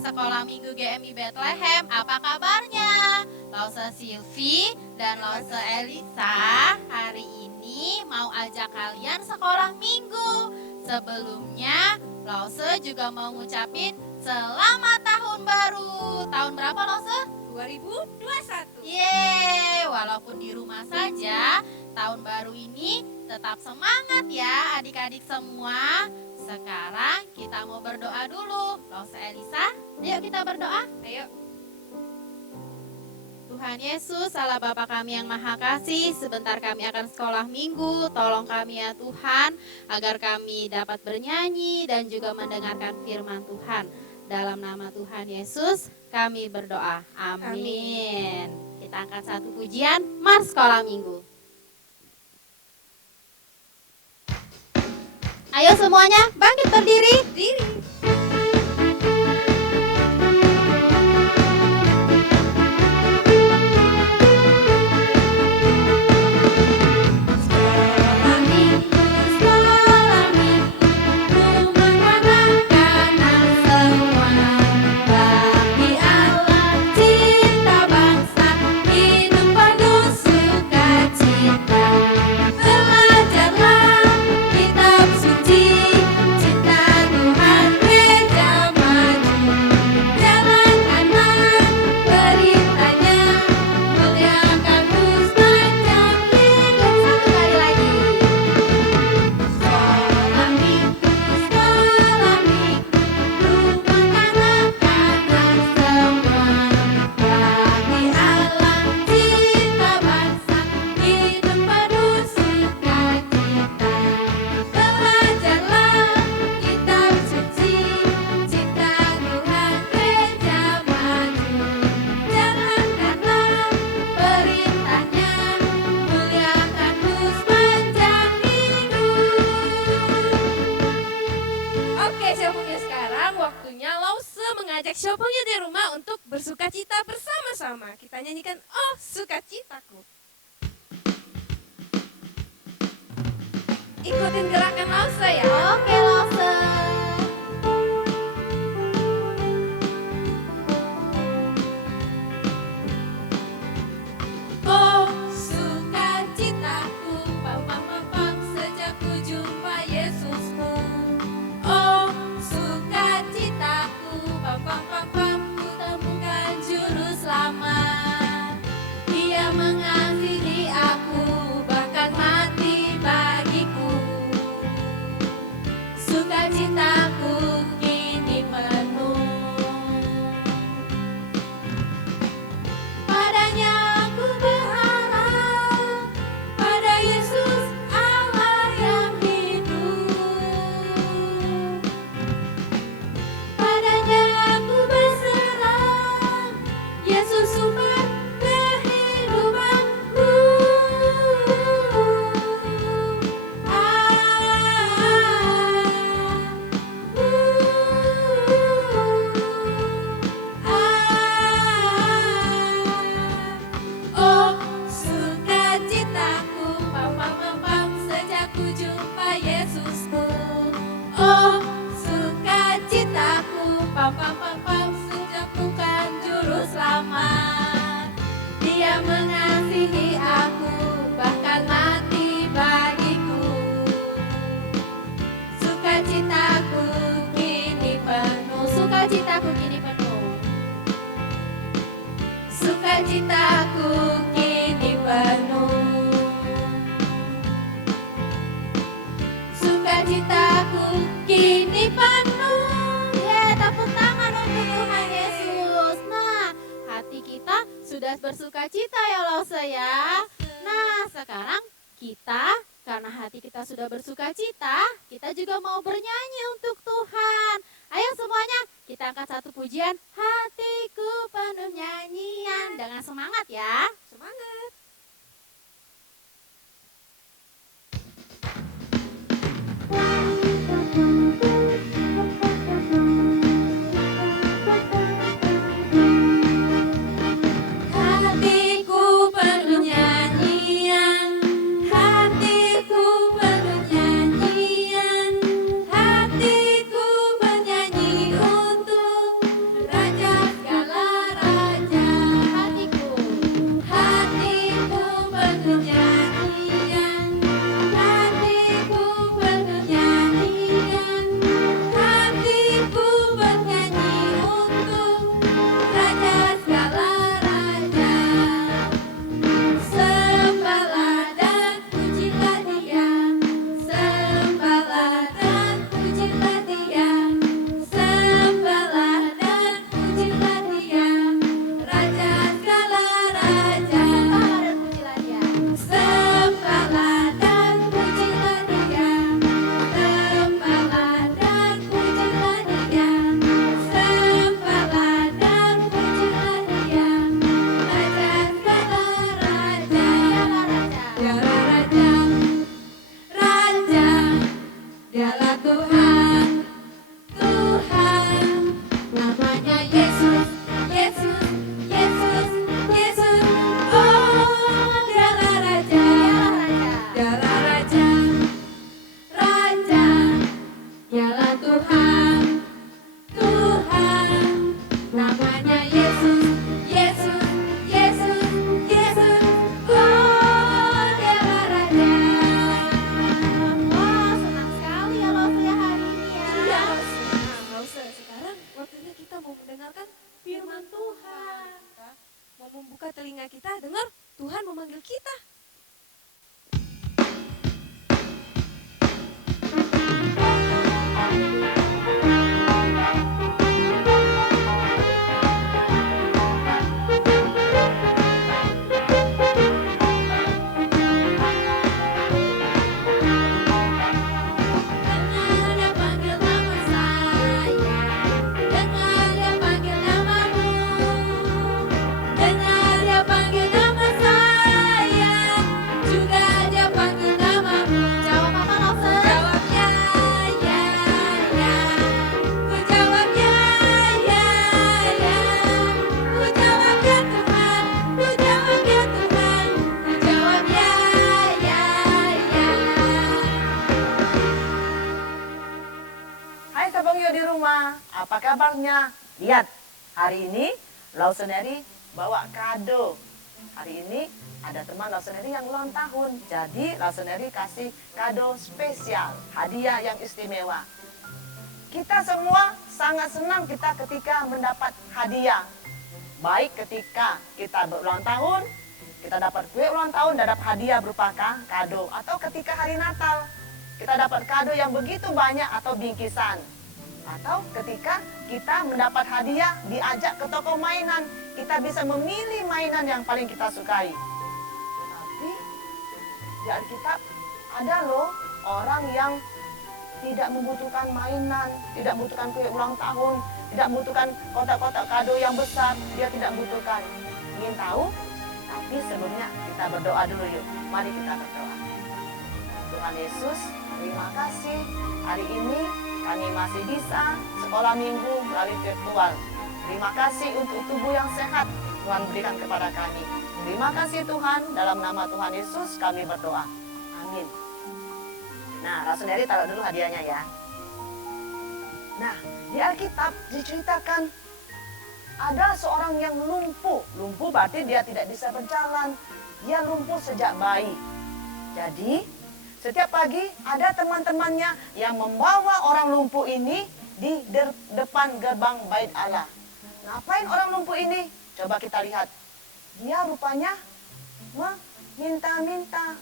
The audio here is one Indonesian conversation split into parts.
Sekolah Minggu GMI Bethlehem, apa kabarnya? Lause Silvi dan Lause Elisa hari ini mau ajak kalian sekolah minggu. Sebelumnya, Lause juga mau ngucapin selamat tahun baru. Tahun berapa Lause? 2021. Yeay, walaupun di rumah saja, tahun baru ini tetap semangat ya adik-adik semua. Sekarang kita mau berdoa dulu. Lause Elisa, ayo kita berdoa. Ayo. Tuhan Yesus, Allah Bapa kami yang Maha Kasih, sebentar kami akan sekolah minggu. Tolong kami ya Tuhan, agar kami dapat bernyanyi dan juga mendengarkan firman Tuhan. Dalam nama Tuhan Yesus, kami berdoa. Amin. Kita angkat satu pujian, Mars Sekolah Minggu. Ayo semuanya, bangkit berdiri. Siapanya di rumah untuk bersukacita bersama-sama. Kita nyanyikan Oh Sukacitaku. Ikutin gerakan Lause ya. Oke Lause. Oh sukacitaku, pam pam pam pam, sejak ku jumpa Yesusku. Oh sukacitaku, pam pam pam pam, ku temukan juru selamat. Dia mengasihi aku, bahkan mati bagiku. Sukacitaku kini penuh. Padanya aku berharap, pada Yesus Allah yang hidup. Padanya aku berserah, Yesus sumber kehidupanku. Oh sukacitaku, pam pam pam pam, sejak ku jumpa Yesusku. Oh sukacitaku, pam pam pam pam, sejak ku kan juru selamat. Dia mengasihi aku, bahkan mati bagiku. Sukacitaku kini penuh. Sukacitaku kini penuh. Sukacitaku kini penuh. Sukacitaku kini penuh. Ya, tepuk tangan untuk Tuhan Yesus. Nah, hati kita sudah bersukacita ya Lause ya. Nah, sekarang kita karena hati kita sudah bersukacita, kita juga mau bernyanyi untuk Tuhan. Ayo semuanya, kita angkat satu pujian, hatiku penuh nyanyian. Dengan semangat ya. Semangat. Hatiku penuh nyanyian, hatiku penuh nyanyian, hatiku bernyanyi untuk semuanya di rumah, apa kabarnya? Lihat, hari ini Lauseneri bawa kado. Hari ini ada teman Lauseneri yang ulang tahun. Jadi Lauseneri kasih kado spesial, hadiah yang istimewa. Kita semua sangat senang kita ketika mendapat hadiah. Baik ketika kita berulang tahun, kita dapat kue ulang tahun dan dapat hadiah berupa kado. Atau ketika hari Natal, kita dapat kado yang begitu banyak atau bingkisan. Atau ketika kita mendapat hadiah diajak ke toko mainan, kita bisa memilih mainan yang paling kita sukai. Tapi di Alkitab ada loh orang yang tidak membutuhkan mainan, tidak membutuhkan kue ulang tahun, tidak membutuhkan kotak-kotak kado yang besar, dia tidak membutuhkan. Ingin tahu? Tapi sebelumnya kita berdoa dulu yuk. Mari kita berdoa. Tuhan Yesus, terima kasih hari ini kami masih bisa sekolah minggu melalui virtual. Terima kasih untuk tubuh yang sehat Tuhan berikan kepada kami. Terima kasih Tuhan, dalam nama Tuhan Yesus kami berdoa. Amin. Nah, Lauseneri taruh dulu hadiahnya ya. Nah, di Alkitab diceritakan ada seorang yang lumpuh. Lumpuh berarti dia tidak bisa berjalan. Dia lumpuh sejak bayi. Jadi, setiap pagi ada teman-temannya yang membawa orang lumpuh ini di depan gerbang Bait Allah. Ngapain orang lumpuh ini? Coba kita lihat. Dia rupanya meminta-minta.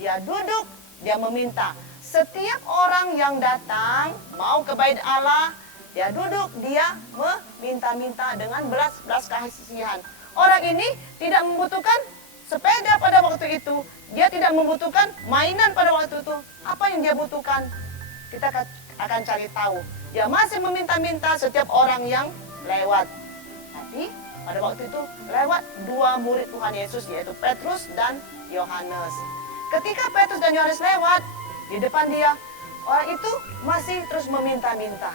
Dia duduk, dia meminta. Setiap orang yang datang mau ke Bait Allah, dia duduk, dia meminta-minta dengan belas kasihan. Orang ini tidak membutuhkan sepeda pada waktu itu. Dia tidak membutuhkan mainan pada waktu itu. Apa yang dia butuhkan? Kita akan cari tahu. Dia masih meminta-minta setiap orang yang lewat. Tapi pada waktu itu lewat dua murid Tuhan Yesus, yaitu Petrus dan Yohanes. Ketika Petrus dan Yohanes lewat, di depan dia, orang itu masih terus meminta-minta.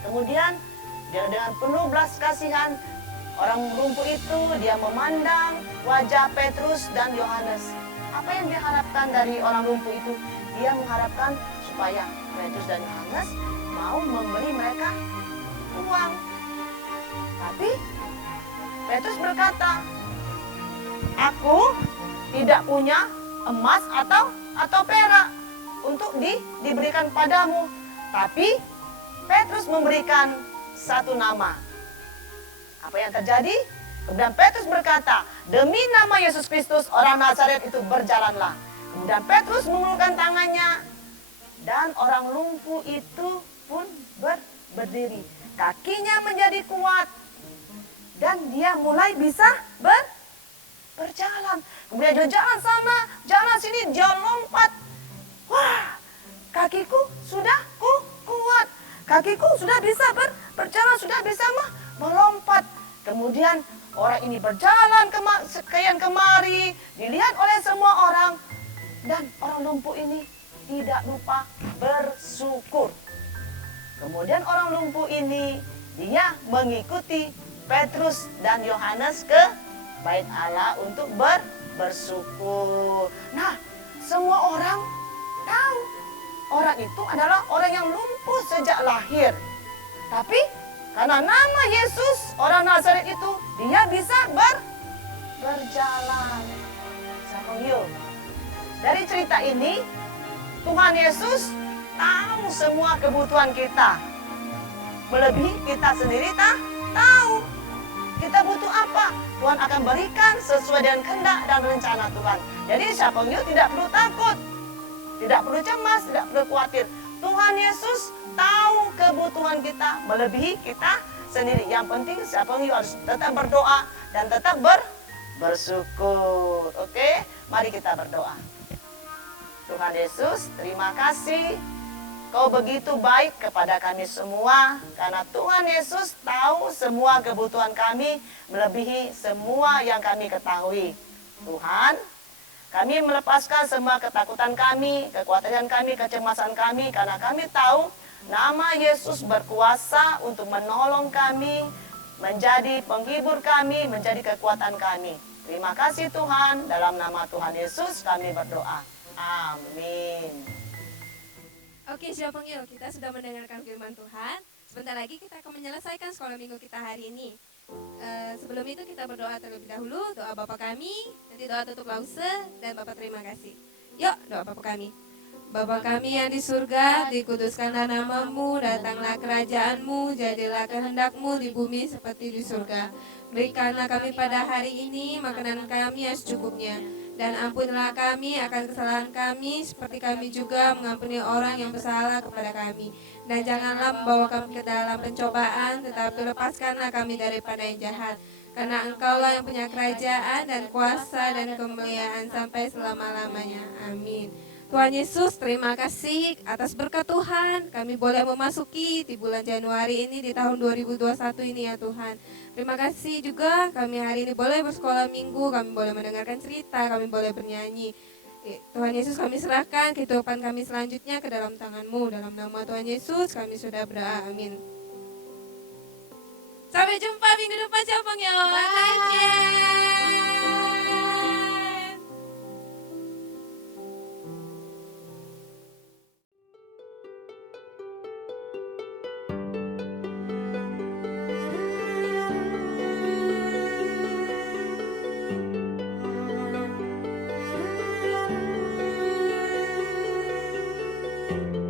Kemudian dia dengan penuh belas kasihan, orang lumpuh itu dia memandang wajah Petrus dan Yohanes. Apa yang diharapkan dari orang lumpuh itu? Dia mengharapkan supaya Petrus dan Yohanes mau memberi mereka uang. Tapi Petrus berkata, aku tidak punya emas atau perak untuk diberikan padamu. Tapi Petrus memberikan satu nama. Apa yang terjadi? Kemudian Petrus berkata, demi nama Yesus Kristus orang Nazaret itu berjalanlah. Kemudian Petrus mengulurkan tangannya dan orang lumpuh itu pun berdiri. Kakinya menjadi kuat dan dia mulai bisa berjalan. Kemudian dia jalan sana, jalan sini, dia lompat. Wah, kakiku sudah kuat. Kakiku sudah bisa berjalan, sudah bisa melompat. Kemudian orang ini berjalan sekian kemari, dilihat oleh semua orang. Dan orang lumpuh ini tidak lupa bersyukur. Kemudian orang lumpuh ini, dia mengikuti Petrus dan Yohanes ke Bait Allah untuk bersyukur. Nah, semua orang tahu orang itu adalah orang yang lumpuh sejak lahir. Tapi karena nama Yesus orang Nazaret itu, dia bisa berjalan. Yuk. Dari cerita ini, Tuhan Yesus tahu semua kebutuhan kita. Melebihi kita sendiri tahu. Kita butuh apa? Tuhan akan berikan sesuai dengan kehendak dan rencana Tuhan. Jadi siapa yuk tidak perlu takut. Tidak perlu cemas, tidak perlu khawatir. Tuhan Yesus tahu kebutuhan kita melebihi kita sendiri. Yang penting siapa yang harus tetap berdoa dan tetap bersyukur. Oke, mari kita berdoa. Tuhan Yesus, terima kasih. Kau begitu baik kepada kami semua. Karena Tuhan Yesus tahu semua kebutuhan kami melebihi semua yang kami ketahui. Tuhan, kami melepaskan semua ketakutan kami, kekhawatiran kami, kecemasan kami, karena kami tahu nama Yesus berkuasa untuk menolong kami, menjadi penghibur kami, menjadi kekuatan kami. Terima kasih Tuhan, dalam nama Tuhan Yesus kami berdoa. Amin. Oke, siapa yuk, kita sudah mendengarkan firman Tuhan. Sebentar lagi kita akan menyelesaikan sekolah minggu kita hari ini. Sebelum itu kita berdoa terlebih dahulu. Doa Bapa kami, nanti doa tutup lause, dan Bapak terima kasih. Yuk, doa Bapa kami. Bapa kami yang di surga, dikuduskanlah namamu, datanglah kerajaanmu, jadilah kehendakmu di bumi seperti di surga. Berikanlah kami pada hari ini makanan kami yang secukupnya, dan ampunilah kami akan kesalahan kami, seperti kami juga mengampuni orang yang bersalah kepada kami. Dan janganlah membawa kami ke dalam pencobaan, tetapi lepaskanlah kami daripada yang jahat. Karena Engkaulah yang punya kerajaan dan kuasa dan kemuliaan sampai selama-lamanya. Amin. Tuhan Yesus, terima kasih atas berkat Tuhan. Kami boleh memasuki di bulan Januari ini, di tahun 2021 ini ya Tuhan. Terima kasih juga kami hari ini boleh bersekolah minggu, kami boleh mendengarkan cerita, kami boleh bernyanyi. Tuhan Yesus, kami serahkan kehidupan kami selanjutnya ke dalam tangan-Mu. Dalam nama Tuhan Yesus kami sudah berdoa, amin. Sampai jumpa minggu depan, Capang ya. Thank you. Thank you.